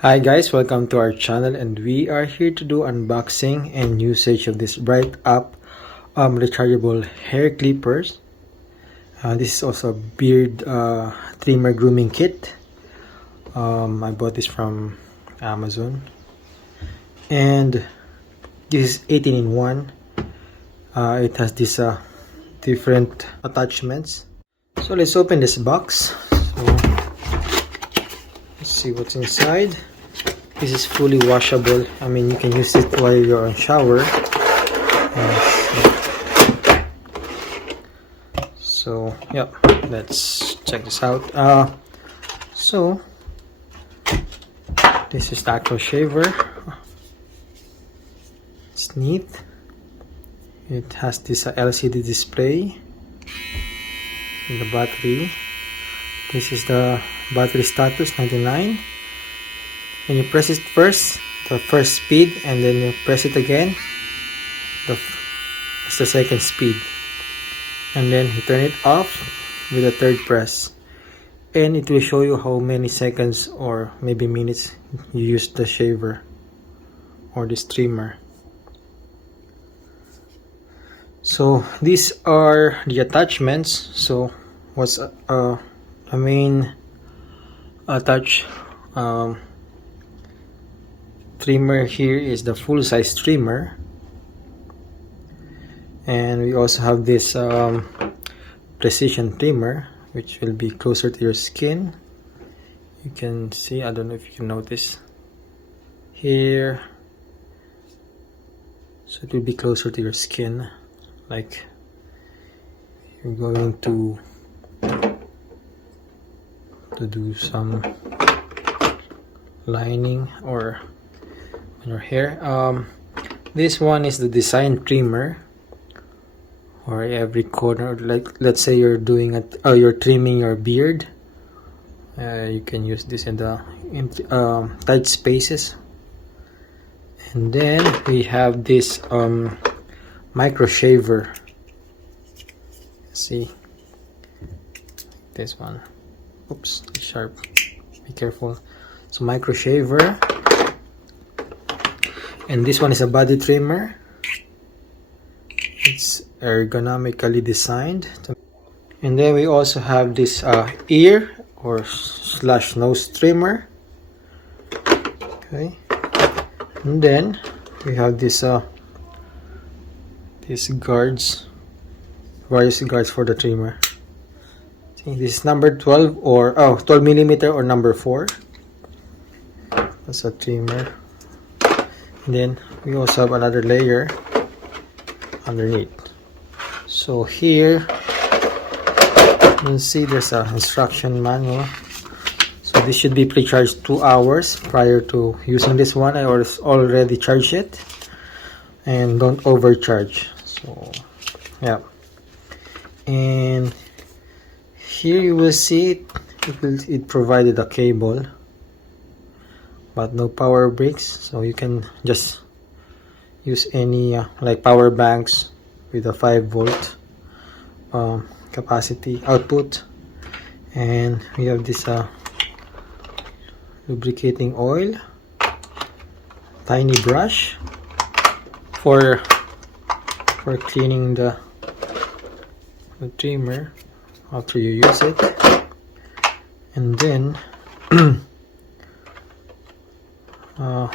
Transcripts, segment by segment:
Hi guys, welcome to our channel, and we are here to do unboxing and usage of this Brightup rechargeable hair clippers. This is also a beard trimmer grooming kit. I bought this from Amazon, and this is 18 in 1. It has these different attachments. So let's open this box. Let's see what's inside. This is fully washable. I mean, you can use it while you're on shower. So yeah, let's check this out. So this is the actual shaver. It's neat. It has this LCD display in the battery. This is the battery status 99. When you press it first, the first speed, and then you press it again, it's the second speed, and then you turn it off with the third press, and it will show you how many seconds or maybe minutes you used the shaver or this trimmer. So these are the attachments. So what's the main attach trimmer here is the full size trimmer, and we also have this precision trimmer, which will be closer to your skin. You can see, I don't know if you can notice here, so it will be closer to your skin, like you're going to do some lining or on your hair. This one is the design trimmer, or every corner, like let's say you're doing it, you're trimming your beard, you can use this in the tight spaces. And then we have this micro shaver. See this one, oops, it's sharp, be careful. So micro shaver. And this one is a body trimmer. It's ergonomically designed. And then we also have this ear or slash nose trimmer. Okay. And then we have this these guards, various guards for the trimmer. I think this is number 12 or 12 millimeter or number 4. That's a trimmer. And then we also have another layer underneath. So here you can see there's an instruction manual. So this should be pre-charged 2 hours prior to using this one. I already charged it, and don't overcharge. So yeah, and here you will see it provided a cable, but no power bricks, so you can just use any like power banks with a 5-volt capacity output. And we have this lubricating oil, tiny brush for cleaning the trimmer after you use it. And then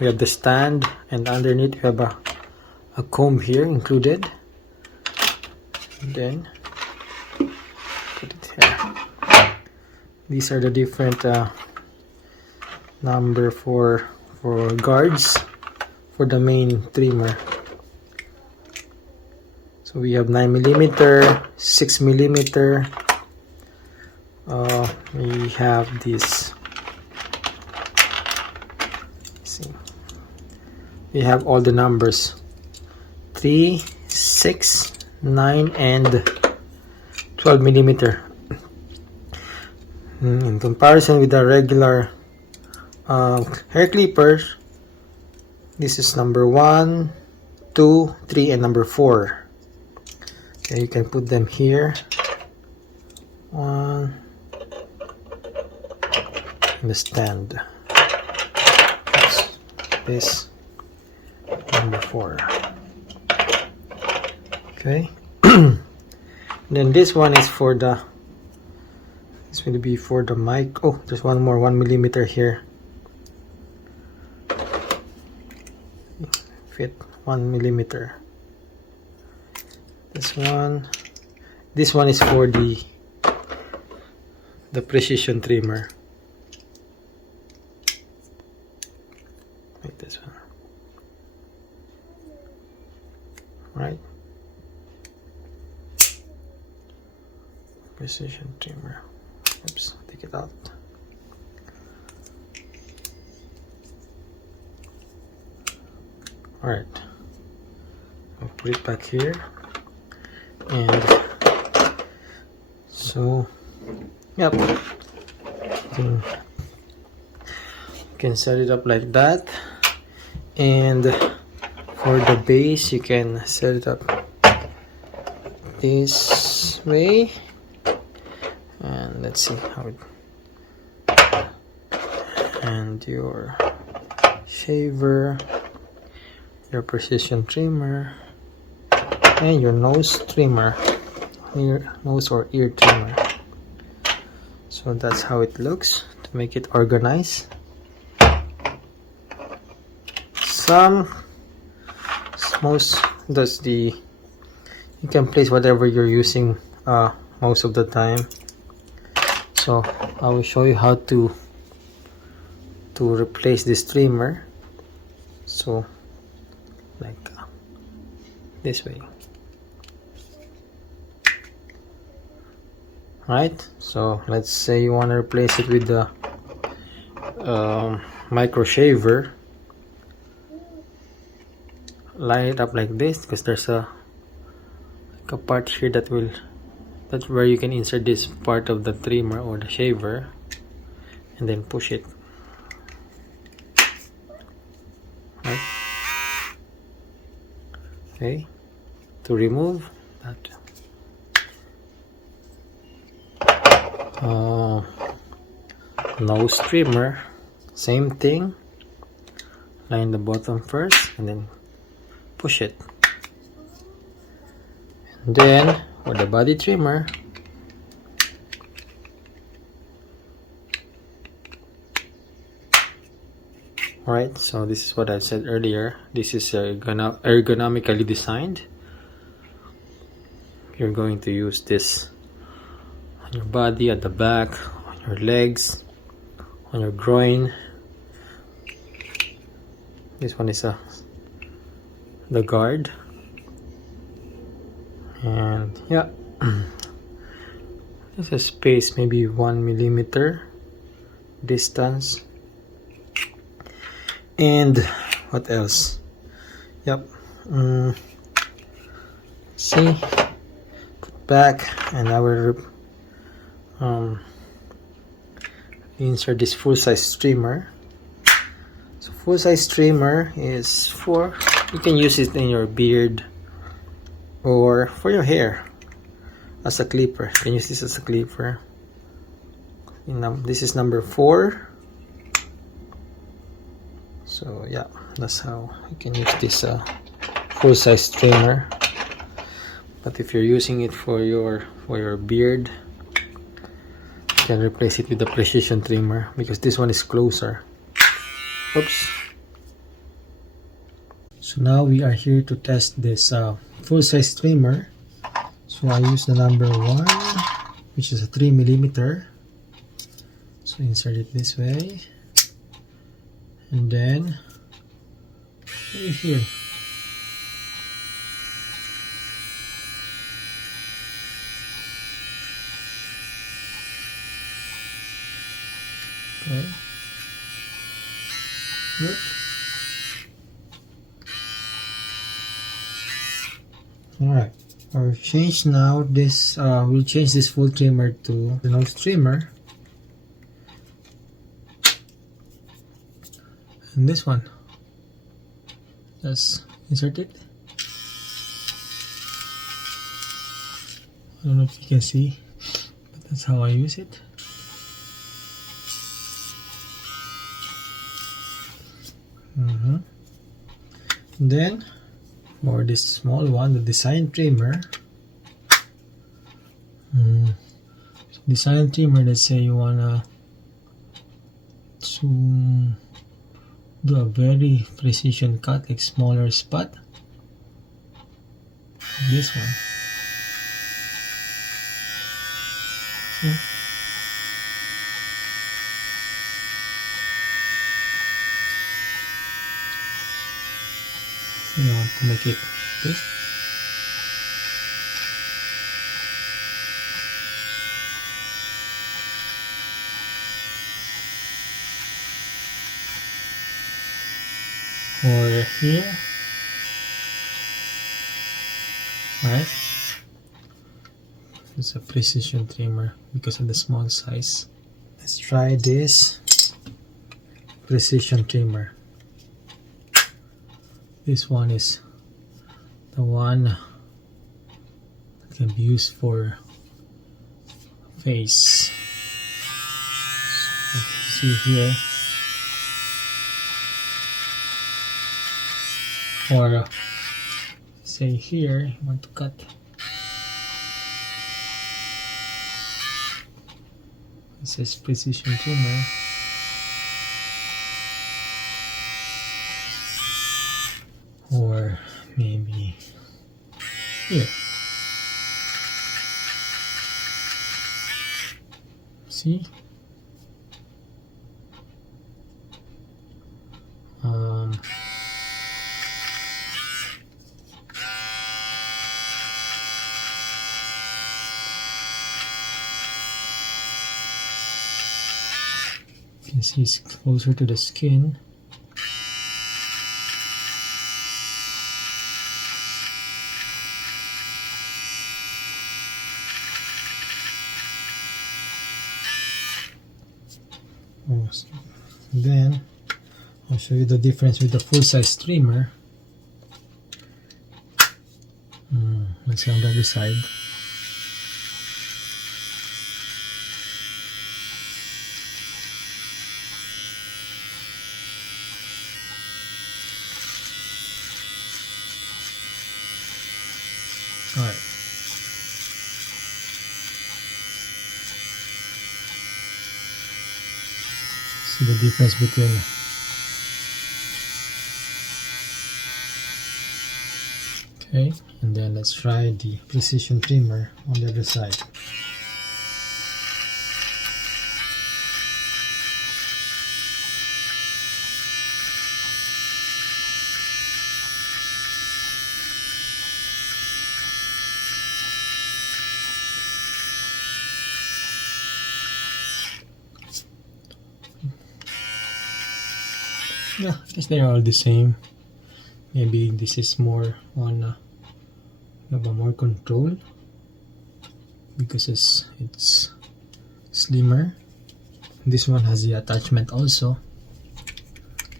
we have the stand, and underneath we have a comb here included. And then put it here. These are the different number for guards for the main trimmer. So we have 9 millimeter, 6 millimeter. We have this. We have all the numbers 3, 6, 9, and 12 millimeter. In comparison with the regular hair clippers, this is number 1, 2, 3, and number 4. Okay, you can put them here. 1 in the stand. this number 4. Okay. Then this one is for the, it's going to be for the mic. Oh, there's one more 1 millimeter here. Fit 1 millimeter. This one is for the precision trimmer. Like this one. Right. Precision trimmer. Oops, take it out. Alright. I'll put it back here. And so, yep. You can set it up like that. And for the base, you can set it up this way. And let's see how it, and your shaver, your precision trimmer, and your nose trimmer, nose or ear trimmer. So that's how it looks to make it organized. You can place whatever you're using most of the time. So I will show you how to replace this trimmer. So like this way. Right, so let's say you want to replace it with the micro shaver. Line it up like this, because there's a part here that's where you can insert this part of the trimmer or the shaver, and then push it. Right. Okay, to remove that. Nose trimmer, same thing. Line the bottom first and then push it. And then for the body trimmer, alright, so this is what I said earlier. This is ergonomically designed. You're going to use this on your body, at the back, on your legs, on your groin. This one is the guard. And yeah, there's a space, maybe 1 millimeter distance. And what else? Yep. See, put back, and I will insert this full-size trimmer. So full-size trimmer is for, you can use it in your beard or for your hair as a clipper. You can use this as a clipper. This is number 4. So yeah, that's how you can use this full-size trimmer. But if you're using it for your beard, you can replace it with the precision trimmer, because this one is closer. Oops. So now we are here to test this full-size trimmer. So I use the number 1, which is a 3 millimeter. So insert it this way, and then right here. Okay. Good. Alright, we'll change now this, we'll change this full trimmer to the nose trimmer. And this one, just insert it. I don't know if you can see, but that's how I use it. Then for this small one, the design trimmer. Design trimmer, let's say you wanna to do a very precision cut, like smaller spot. This one. See? You want to make it this. Or here, right? It's a precision trimmer because of the small size. Let's try this precision trimmer. This one is the one that can be used for face. So, see here. Or say here, you want to cut. This is precision trimmer. Or maybe here. See? You can see it's closer to the skin. Then I'll show you the difference with the full-size trimmer. Let's see on the other side. Alright. See the difference between okay, and then let's try the precision trimmer on the other side. Yeah, I guess they're all the same. Maybe this is more on you have a more control because it's slimmer. This one has the attachment also.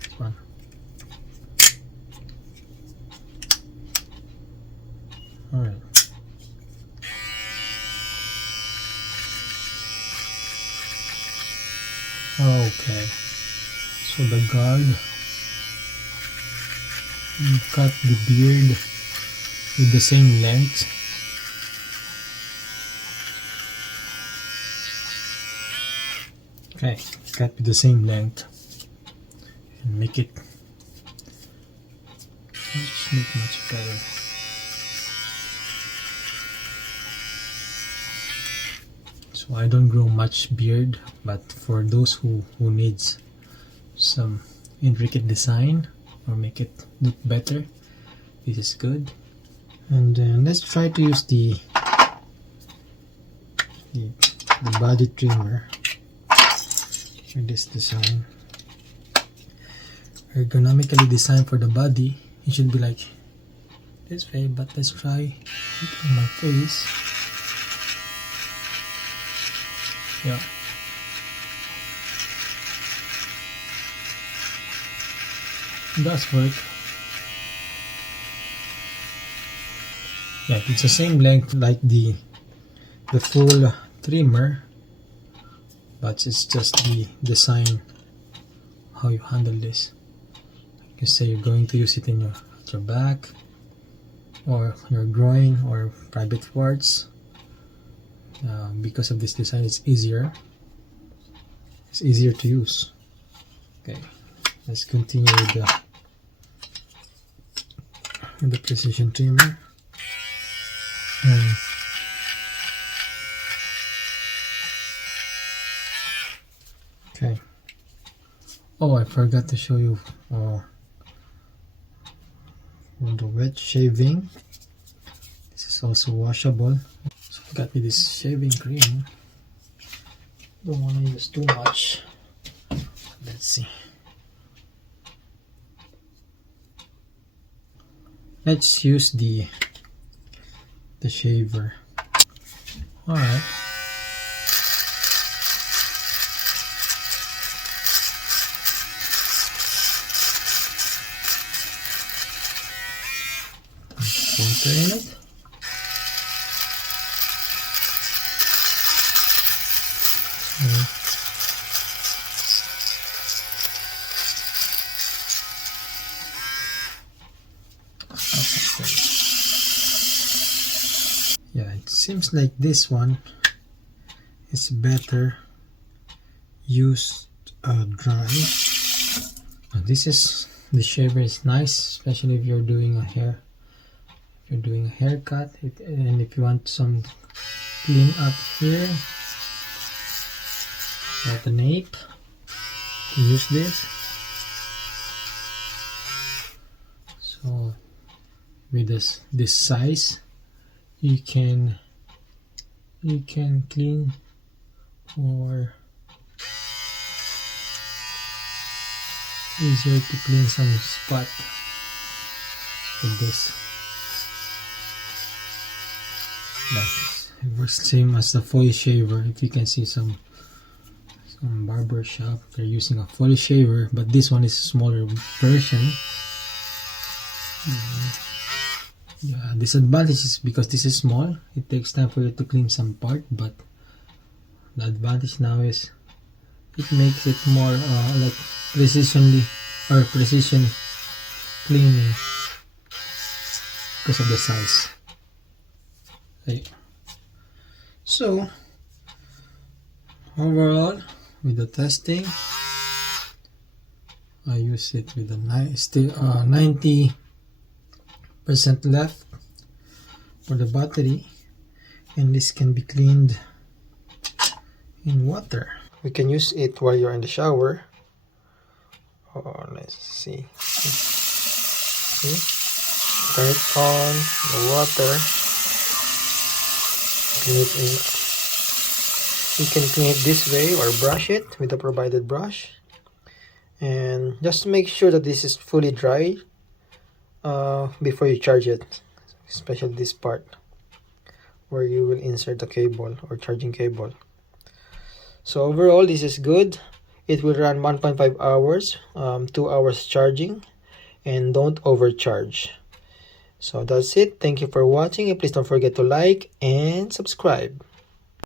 This one. Alright. Okay. So the guard, you cut the beard with the same length. Okay, cut with the same length and make it much better. So I don't grow much beard, but for those who needs some intricate design or make it look better, this is good. And then let's try to use the body trimmer for this design. Ergonomically designed for the body. It should be like this way, but let's try it on my face. Yeah. It does work. Yeah, it's the same length like the full trimmer, but it's just the design how you handle this. You say you're going to use it in your at your back or your groin or private parts. Because of this design, it's easier to use. Okay, let's continue with the precision trimmer. Okay. Oh, I forgot to show you the wet shaving. This is also washable. So I got me this shaving cream. Don't want to use too much. Let's see. Let's use the shaver. All right. Water in it. Yeah, it seems like this one is better used dry. The shaver is nice, especially if you're doing a haircut, and if you want some clean up here at the nape, you use this. So with this size, you can clean or easier to clean some spot with this. It works the same as the foil shaver. If you can see some barber shop, they're using a foil shaver, but this one is a smaller version. Yeah, disadvantage is because this is small, it takes time for you to clean some part, but the advantage now is it makes it more like precision cleaning because of the size. Okay. So overall, with the testing, I use it with a 90% left for the battery, and this can be cleaned in water. We can use it while you're in the shower. Oh, let's see. Turn it on the water. Clean it in. You can clean it this way or brush it with the provided brush. And just make sure that this is fully dry before you charge it, especially this part where you will insert the cable or charging cable. So overall, this is good. It will run 1.5 hours, 2 hours charging, and don't overcharge. So that's it. Thank you for watching, and please don't forget to like and subscribe.